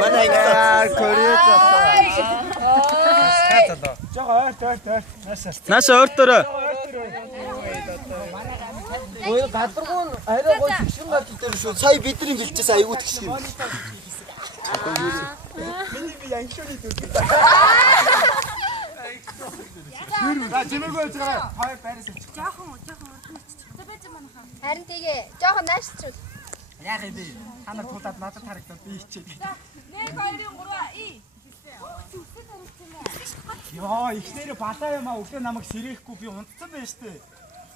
Манай Корея Жоо ойр. Нааш ойртоо. Ой гадаргуун арай гоо тэгшин бат дээр шүү. Сая бидний бэлчээс аягүй тэгшин. Миний би яншууны дүр. За жимээгөө байж байгаа. Хоёр байраас авчих. Жохон. Харин тэгээ жохон наашчул. Яах юм бэ? Та нар тулаад надад харагдаад би хичээд. 1 2 3 и. Йоо, ихнэрээ балаа юм аа өглөө намайг сэрэхгүй би унтсан байж тээ.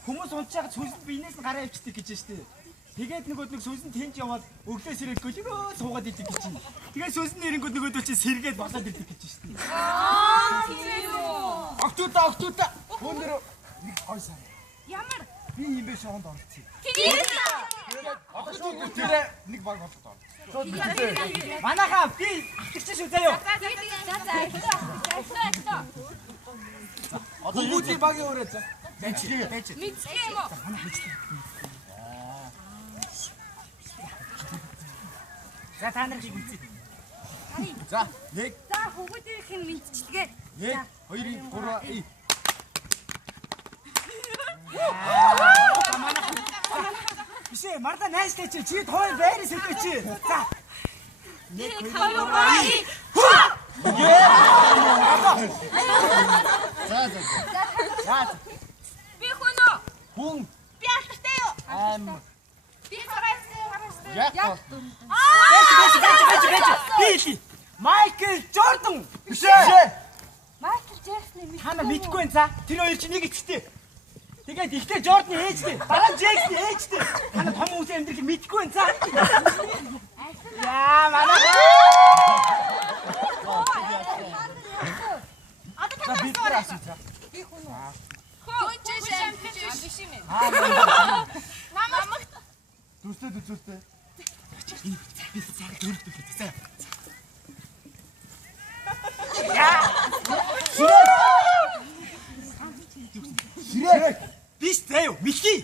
Хүмүүс унтчихад сүнсэд би энэс нь гараа авчдаг гэж штэ. Тэгээд нэг сүнсэнд тэнж яваад өглөө сэрэхгүй л суугаад идэг гэж чинь. Тэгээд сүнсэнд нэрэнгүүд нөгөөдөө чи сэргээд болоод идэг гэж штэ. Тийм үү. Октоута. Өндөр нэг гой сайн. Ямар? Би юм бэ шоонд орчихъя. Тийм. Одоо шууд тэрэ нэг баг болоод ор. Манайхаа би ахчих шүү заяа. За. Одоо юуны багийн өрөө за. Мэдчихээ Мэдчихээ юм уу? За та нарыг үзье. За 1 За хүүхдийн мэдчихлээ. 1 2 3 и. Бишээ марда найстай чи тоо байрс хэлээ чи. За 1 2 3 и. За. Би хүн үү? Хүн. Би алдартай юу? Би хараатай. Яг. Би Майкл Жордан. Бишээ. Майкл Джексон Та нар мэдгүй энэ за. Тэр хоёр чи нэг эцтэй. Тэгээд ихтэй Жордны ээжтэй. Дараа Джексны ээжтэй. Та нар том үс амьдрал мэдгүй энэ за. Яа манай. Одоо За бид нар асуу за. би хүн үү? Хүн биш юм. Намайг Дүрстэй дүрстэй. Би цаг дүрстэй за. Ширээ. Биш заяа. Михи.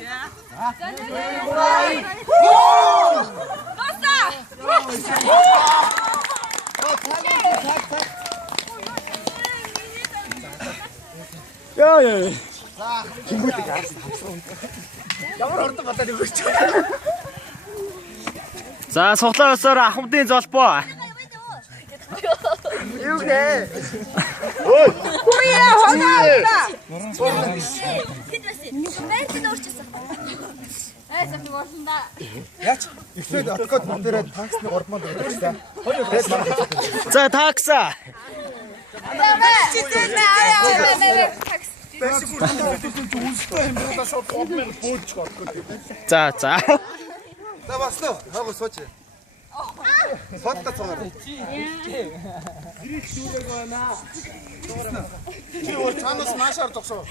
Яа. Ямар ордон бодоод өгч. За суглаа өсөөр ахмадын золбоо. Юу нэ? Хүүе хоноо. Хэд байсан? Бэнтэн уурчсан. Сахи болонда. Яач? Ихлээд откод бүгдээрээ таксны гормонд байдаг. Хоёр бэс маргаж. За такса. За. За баслаа. Хаагу сууч. Сотта цогоор. Ирэх дүүрэг байна. Чи өөр цаанаас маашаар тогсоо.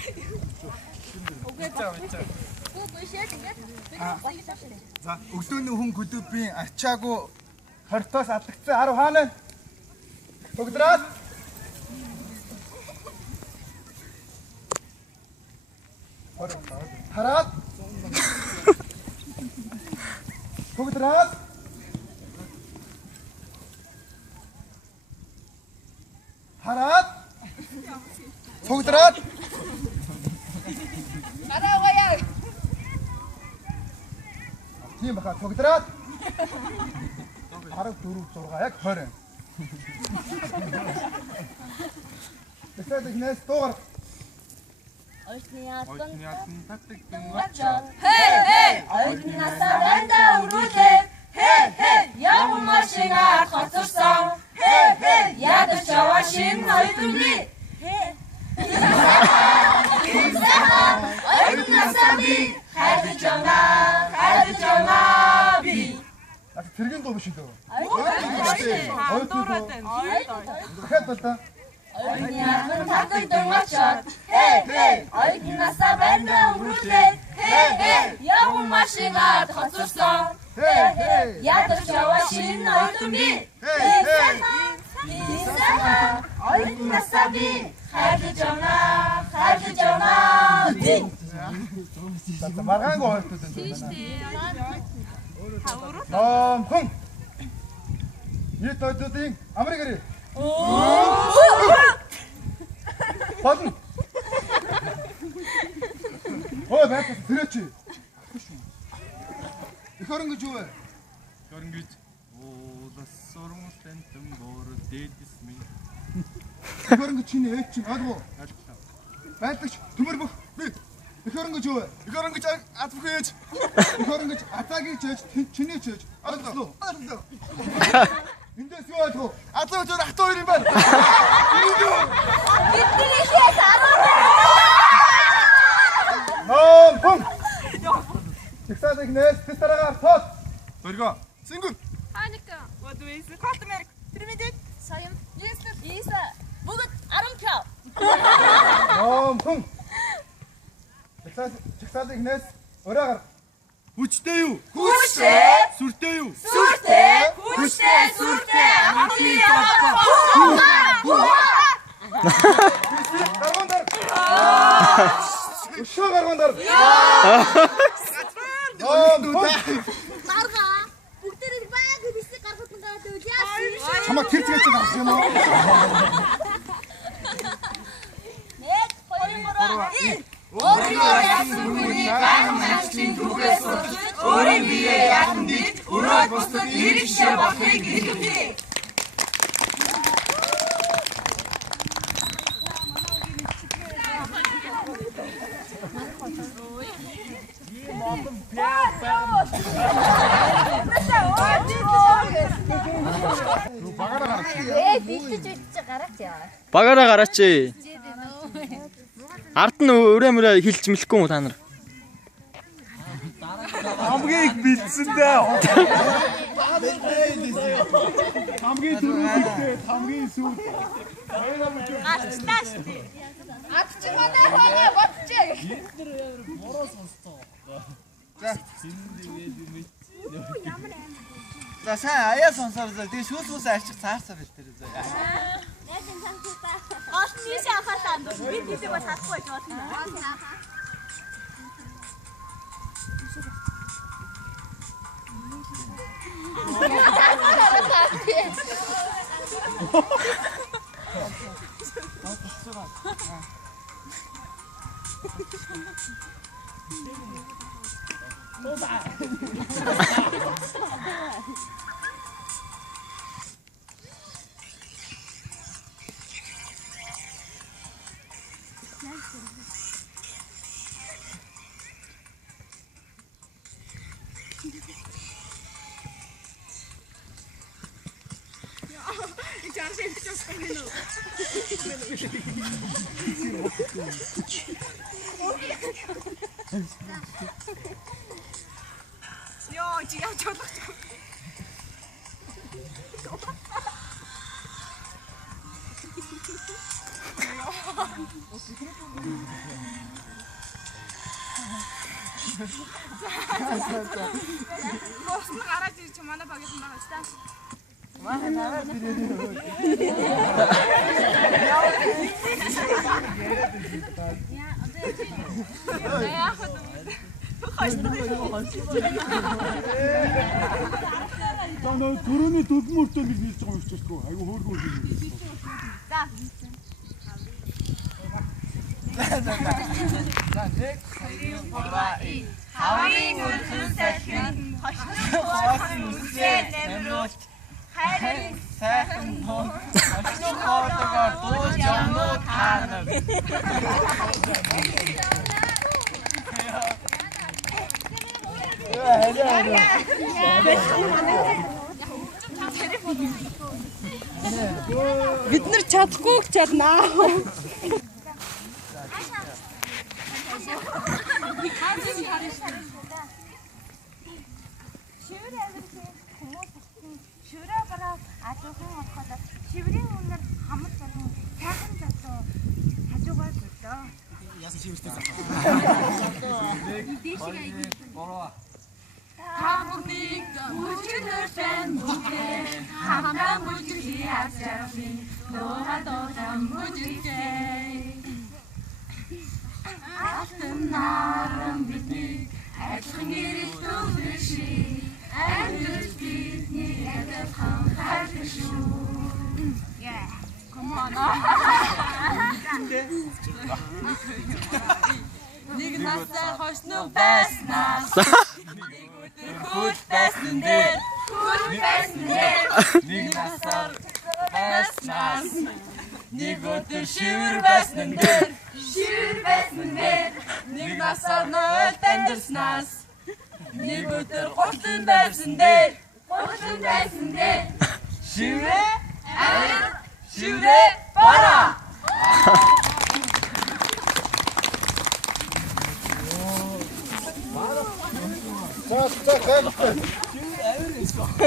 За өглөөний хүн гүдүбийн ачаагүй 20-оос алдагдсан 10 хаана? Бүгдраад. Хараад. Бүгдраад. Хараад. Бүгдраад. Араа Тийм баха бүгдраад. 14 6 яг 20. Тэсээд игнэс тоор. Ойдны ятан татдаг очоо. Хей! Ойднасаа банда өрүүлээ. Хей! Яван машина хоцорсон. Хей! Ядаж яваа шин ойдны. Ойднасаа би хайж яваа би. Тэргийн дуу биш үү? Ойднасаа Дахиад бол та. ойдны татдаг очоо. Хей! Ойднасаа банда өрүүлээ. Хей! Яван машинаар хоцорсон. Ядарч яваа шинэ оюутан би. Оюутан насаа би хайрлаж явнаа. Маргаангүй хойлтууд энэ. Хүн. Нийт оюутнуудын амрыг ирээ. Бодно. Ой, бат тэрээч. Их оронгож юу вэ? Оронгож уулас сурмустэнтэн боор дээдисми. Их оронгож чиний ээж чинь ойлгоо. Аллаа. Байлгч төмөр бүх. Би их оронгож юу вэ? Их оронгож ат бүхэж. Их оронгож атагийн чэж чиний чэж. Ойлгоо. Эндээс юу ойлгоо? Атаа зөв ат хоёр юм байна. Бидний хийх Хүн. Тэгсаад игнээс тэстэрагаар тоот. Борго. Сингүн. Паника. Вот вы Калтмерк. Тримэдэт. Саян. Иса. Бүгд 10 прав. Хүн. Тэгсаад игнээс өрөөгөр. Хүчтэй юу? Хүчтэй. Сүртэй юу? Сүртэй. Хүчтэй. Ахмад яваа. Гаргондар. Өшөө гаргондар. Марга. Бүгдээр баяг бисэг гаргах нь гадаг яа. Чамаа тэр зэвэж гаргах юм уу? 1 2 3 Өөрийгөө яасан хүний гайхам ажлын түүхээс сурч өөрийн биеэ ядан диж өрөө бусдад иргэшээ болохыг илэрхийлье. Багаараа гараач. Ард нь өрөө мөрөө хилж мэлэхгүй юм уу та нар? Хамгийн их бэлдсэн дээ. Хамгийн түрүүтэй, хамгийн сүүл. Арчлаа шүү дээ. Арч манай хоноо бодчих. За сайн аяа сонсоороо тэгээ шүүс арчих цаарцаа бил тэр зөө. Яг энэ санхута. Орч нийс анхаалаа андуул. Би тиймээ бас хатахгүй болно. Босны гараж ирж манай багийнхан байгаа ч таа. Тоноо түрүүний төдмөртөө нэг нийлж байгаа юм шиг байна. Айгу хөөргөө. За. Хавийн үлэн сайхан хошин үсээ нэмрүүл хайрын сайхан тоо хошин хоолойгоор дууж явнуу таана. Бид нар чадахгүй ч чаднаа. Шивэр авирсан хүмүүс шиврээ бараа ажуухан болоход шиврийн үнээр хамт болон сайхан залуу хажуугаар боллоо. Яасан шивэртэй. Дээшгээ бүгдийг бүжиглэр тань бүгэ хамтаа бүжиглий хасарны дуудан бүжиглээ алтан наран бидний ажлын гэрэл төвши амжилт бидний адилхан хайртай шүү. Come on. Нэг насаа хошноо байснаас нэг өдөр хөл байсан дээр нэг насаар байснаас нэг өдөр шивэр байсан дээр нэг насаар нойл таньдсан нэг өдөр гоцлон байсан дээр шиврээ бара За